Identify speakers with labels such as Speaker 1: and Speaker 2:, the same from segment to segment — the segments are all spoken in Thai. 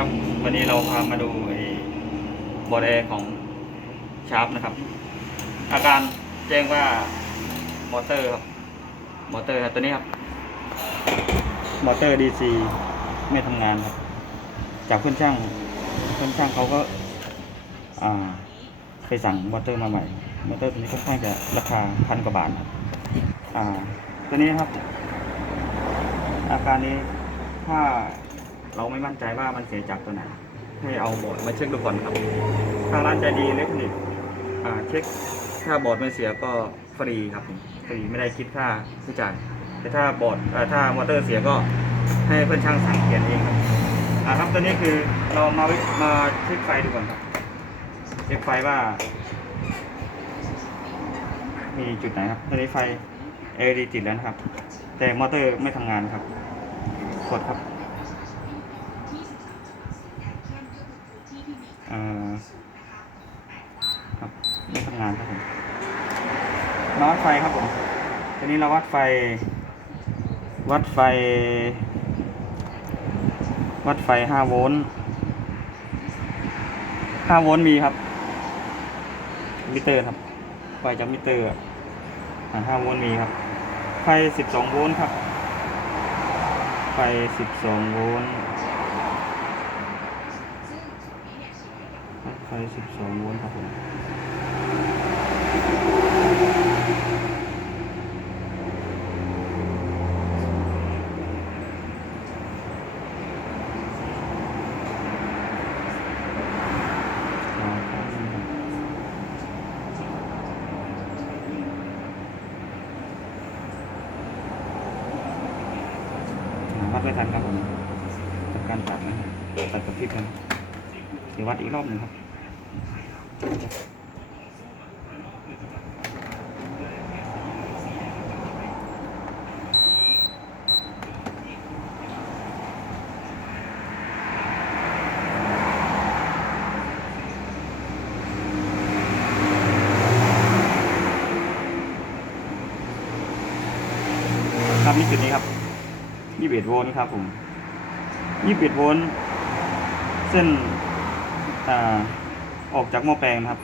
Speaker 1: ครับวันนี้เราพามาดูบอดแอร์ของชาร์ปนะครับ อาการแจ้งว่ามอเตอร์ครับมอเตอร์ครับตัวนี้ครับ มอเตอร์ DC ไม่ทำงานครับ จากเพื่อนช่างเพื่อนช่างเขาก็อ่าไปสั่งมอเตอร์มาใหม่มอเตอร์ตัวนี้ค่อนข้างจะราคาพันกว่าบาทครับอ่าตัวนี้ครับ อาการนี้ถ้า เราไม่มั่นใจว่ามันเสียจากตัวไหน ให้เอาบอร์ดมาเช็คดูก่อนครับ ทางร้านใจดีเล็กนิกส์อ่าเช็คถ้าบอร์ดไม่เสียก็ฟรีครับฟรีไม่ได้คิดค่าใช้จ่าย แต่ถ้าบอร์ดถ้ามอเตอร์เสียก็ให้เพื่อนช่างสั่งเปลี่ยนเองครับอ่าครับตัวนี้คือเรามาวิมาเช็คไฟดูก่อนครับเช็คไฟว่า มีจุดไหนครับตอนนี้ไฟ LED ติดแล้วนะครับ แต่มอเตอร์ไม่ทำงานครับ กดครับ อ่อครับไม่ทำงานครับผมมาวัดไฟครับผมตอนนี้เราวัดไฟ วัดไฟ วัดไฟ5โวลต์5โวลต์มีครับ มิเตอร์ครับ ไฟจากมิเตอร์ห่า5โวลต์มีครับ ไฟ12โวลต์ครับ ไฟ12โวลต์ ไฟ 12โวลต์ครับผมวัดไม่ทันครับผมจากการตัดนะตัดกับพริบกันเดี๋ยววัดอีกรอบหนึ่งครับ ครับนี่จุดนี้ครับยี่สิบโวลต์ครับผมยี่สิบโวลต์เส้นอ่า ออกจากหม้อแปลงนะครับ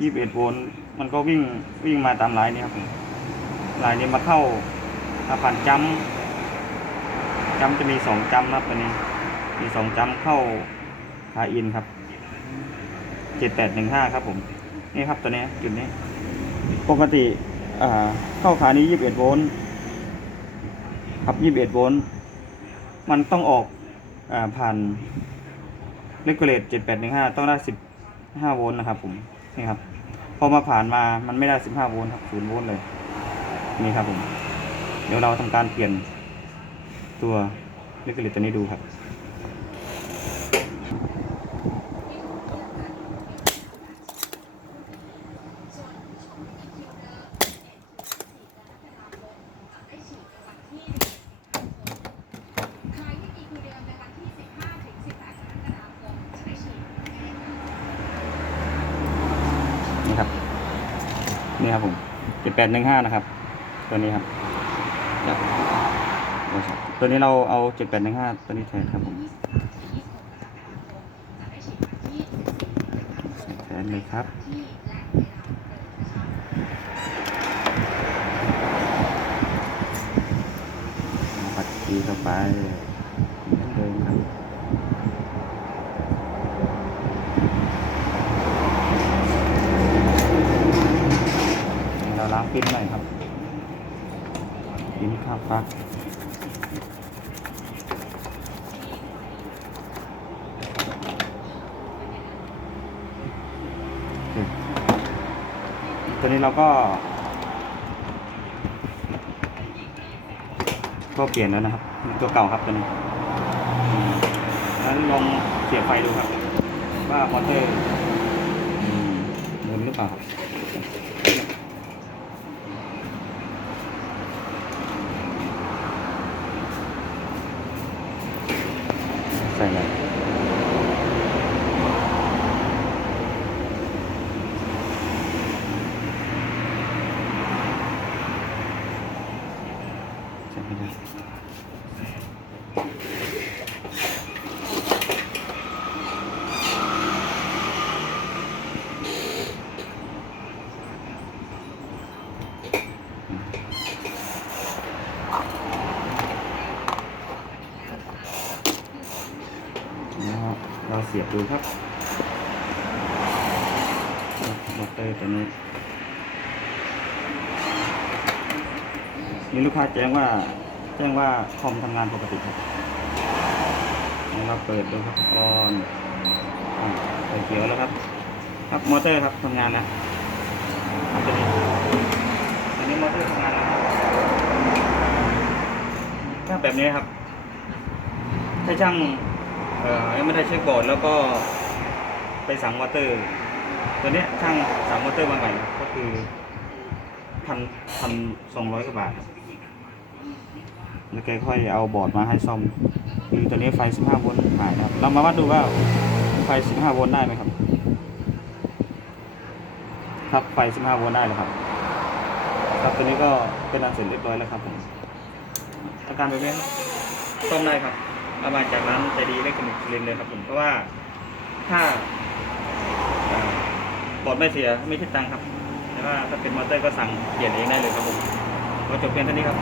Speaker 1: ยี่สิบเอ็ดโวลต์มันก็วิ่งวิ่งมาตามลายนี้ครับผมลายนี้มาเข้ามาผ่านจัมจัมจะมีสองจัมป์นะครับตัวนี้ มีสองจัมเข้าหาอินครับเจ็ดแปดหนึ่งห้าครับผม นี่ครับตัวนี้จุดนี้ ปกติเข้าขานี้ยี่สิบเอ็ดโวลต์ครับ21โวลต์มันต้องออกอผ่าน เลกูเลต7815ต้องได้15โวลต์นะครับผมนี่ครับพอมาผ่านมามันไม่ได้15โวลต์ครับ0โวลต์เลยนี่ครับผม เดี๋ยวเราทำการเปลี่ยนตัวเลกูเลตตัวนี้ดูครับ นี่ครับผมเจ็ดแปดหนึ่งห้านะครับ ตัวนี้ครับตัวนี้เราเอาเจ็ดแปดหนึ่งห้าตัวนี้แทนครับผมแทนเลยครับปัดทีเข้าไปเหมือนเดิมครับ เป็นหน่อยครับปิ้นข้าวฟักอืมตัวนี้เราก็ ก็เปลี่ยนแล้วนะครับ ตัวเก่าครับตัวนี้อืมแล้วลองเสียบไฟดูครับ ว่ามอเตอร์มหมุนหรือเปล่าครับ ใส่เลยใส่ไปเลย เราเสียบดูครับมอเตอร์ตัวนี้มีลูกค้าแจ้งว่า แจ้งว่าคอมทำงานปกติครับเราเปิดดูครับออนไฟเขียวแล้วครับ ครับมอเตอร์ครับทำงานแล้วอันนี้มอเตอร์ทำงานแล้วถ้าแบบนี้ครับ ถ้าช่าง เอ่อยังไม่ได้เช็คบอร์ดแล้วก็ไปสั่งมอเตอร์ ตัวเนี้ยช่างสั่งมอเตอร์มาใหม่ก็คือพันพันสองร้อยกว่าบาทครับแล้วแกค่อยเอาบอร์ดมาให้ซ่อมคือตัวนี้ไฟ 15 โวลต์หายนครับ เรามาวัดดูว่าไฟ 15 โวลต์ได้ไหมครับ ครับไฟ 15 โวลต์ได้แล้วครับ ครับตัวนี้ก็เป็นอันเสร็จเรียบร้อยแล้วครับผมอาการแบบนี้ซ่อมได้ครับ เอามาจากนั้นใจดีเลขกระนิกส์เลนเลยครับผมเพราะว่าถ้าเอ่อบอร์ดไม่เสียไม่คิดตังค์ครับ แต่ว่าถ้าเป็นมอเตอร์ก็สั่งเปลี่ยนเองได้เลยครับผมก็จบเพียงเท่านี้ครับ